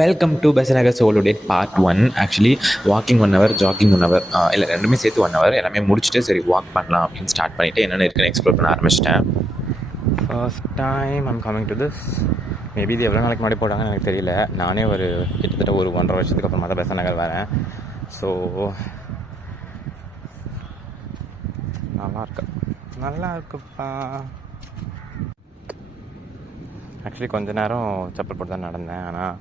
Welcome to Besant Nagar solo date part 1. Actually walking 1 hour, jogging 1 hour, இல்லை ரெண்டுமே சேர்த்து 1 hour எல்லாமே முடிச்சுட்டு சரி வாக் பண்ணலாம் அப்படின்னு ஸ்டார்ட் பண்ணிவிட்டு என்னென்ன இருக்குன்னு எக்ஸ்ப்ளோர் பண்ண ஆரம்பிச்சிட்டேன். First time I'm coming to this. Maybe இது எவ்வளோ நாளைக்கு முன்னாடி போட்டாங்கன்னு எனக்கு தெரியல. நானே ஒரு கிட்டத்தட்ட ஒரு 1.5 வருஷத்துக்கு அப்புறமா தான் பெசநகர் வரேன். ஸோ நல்லா இருக்குப்பா. ஆக்சுவலி கொஞ்ச நேரம் செப்பல் போட்டு தான் நடந்தேன். ஆனால்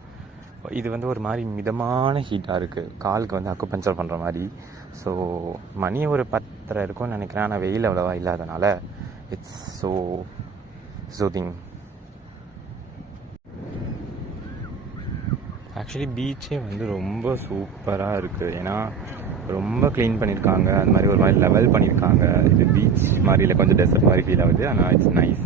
இது வந்து ஒரு மாதிரி மிதமான ஹீட்டாக இருக்குது, காலுக்கு வந்து அக்குபஞ்சர் பண்ணுற மாதிரி. ஸோ மணி ஒரு 10:30 இருக்கும்னு நினைக்கிறேன். ஆனால் வெயில் அவ்வளோவா இல்லாதனால இட்ஸ் ஸோ சூதிங். ஆக்சுவலி பீச்சே வந்து ரொம்ப சூப்பராக இருக்குது. ஏன்னா ரொம்ப க்ளீன் பண்ணியிருக்காங்க, அந்த மாதிரி ஒரு மாதிரி லெவல் பண்ணியிருக்காங்க. இது பீச் மாதிரி இல்லை, கொஞ்சம் டெசர்ட் மாதிரி ஃபீல் ஆகுது. ஆனால் it's nice.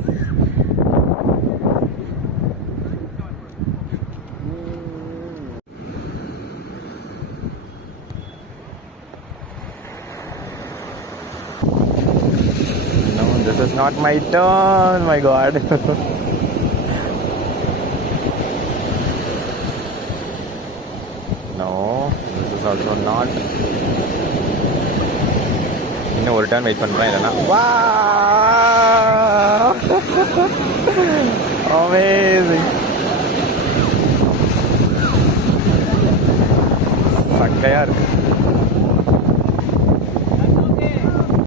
This is not my turn, my god. No, this is also not. இன்னும் ஒரு டர்ன் வெயிட் பண்ணுறேன், இல்லைன்னா அமேசிங். சக்கையாக இருக்கு.